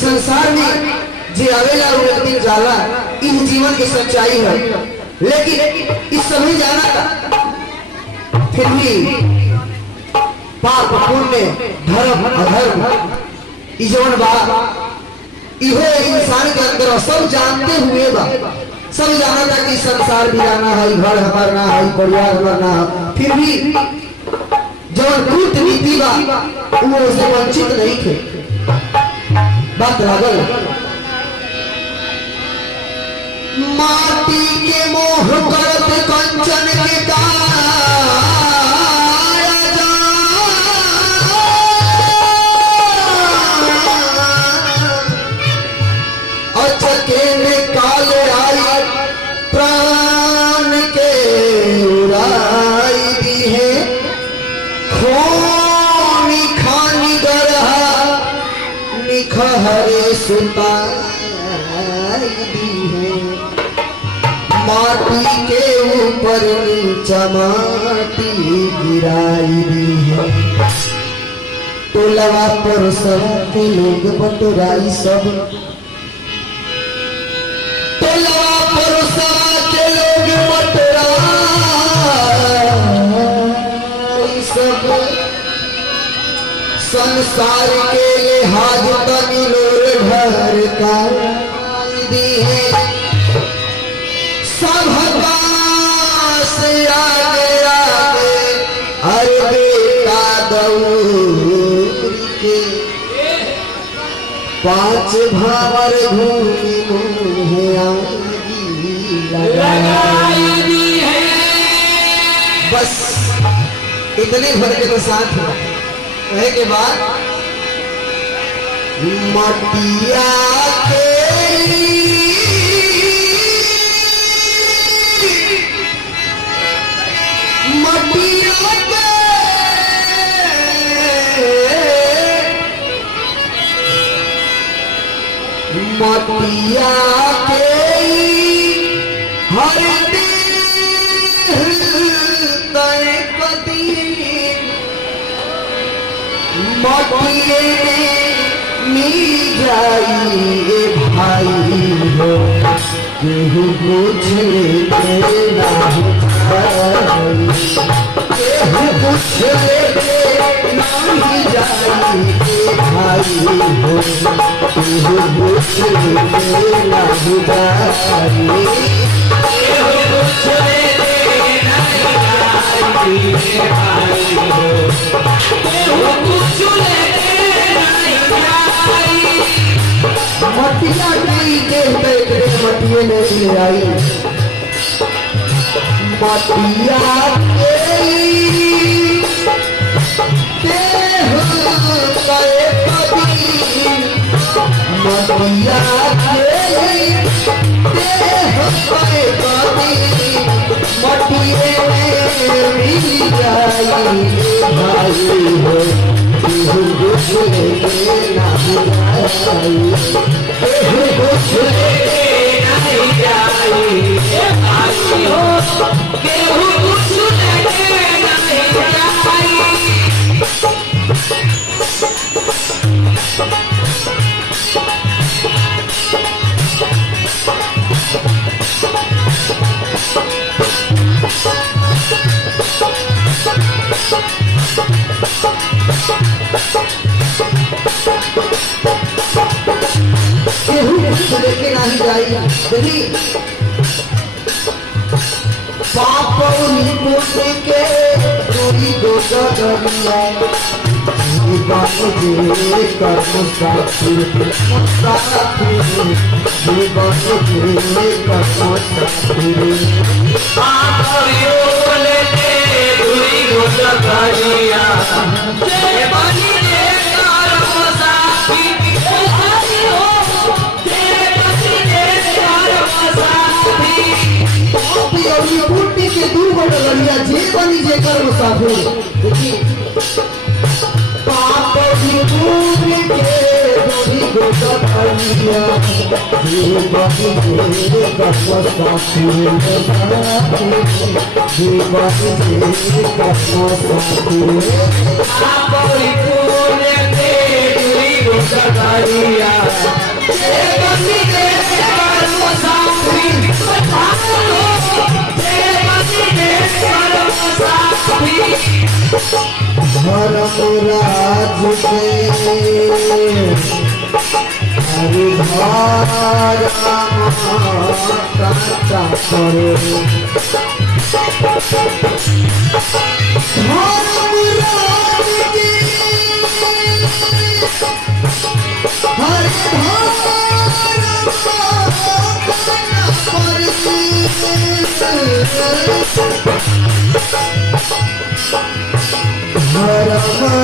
संसार में जे आवेला वो एक दिन जाला, इस जीवन की सच्चाई है। लेकिन इस समय जाना था फिर भी पाप पुण्य धर्म अधर्म इजवन बा इहो इंसान के अंदर सब जानते हुए बा, सब जाना था कि संसार भी जाना है, घर हमारना है, परिवार हमारना है, फिर भी जब कूट नीति बा वो से वंचित नहीं थे। बात लागल माटी के मोह करत कंचन के काया जा अचके में काले आई प्राण के उड़ाई दी है खोनी खानी गरहा निखहरे सुताई दी है माटी के ऊपर नीचा माटी गिराई दी है। टोलवा पर सब के लोग बटोराई सब टोलवा पर सब के लोग बटोराई सब संसार के लिहाज तनी लोर घर का दी है सब से आगे आगे अरे बेटा दौड़ के पांच भावर घूमी मुहे आगी लगाई दी है। बस इतने भर के तो साथ कहे के बाद मटिया के मटिया के हर तय कदी मटिए मिल जाइए भाई हो केहू पूछ लेना केहू पूछ नहीं जाइए भाई हो केहू पूछ लेना जाइए केहू पूछ लेना जाइए भाई हो केहू पूछ लेना जाइए। मटिया की कहते मटिए में ले आई मटिया मटिया मटिए में मिल जाई भाई हो केहू कुछ लेना केहू कुछ नहीं जाई भाई हो केहू कुछ लेना जाई। लेके नहीं जाई यदि पाप निपुण के दूरी दो गलिया जीवन जे कर्म साथी जीवन जे कर्म साथी पाप लेके दूरी दो गलिया जीवन जे कर्म साथी बूटी के दूर बढ़िया जे बनी जे कर मुसाफिर पाप की दूर के दूरी गोता भैया जे बनी जे कर मुसाफिर जे बनी जे कर मुसाफिर पाप की दूर के दूरी जगरिया बसी दे करो साथी बसी दे करो साथी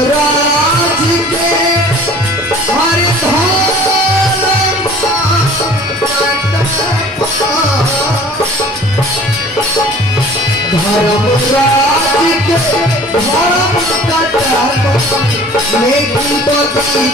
धर्मराज के हर धर्मराज के धर्म कटा लेकिन बदी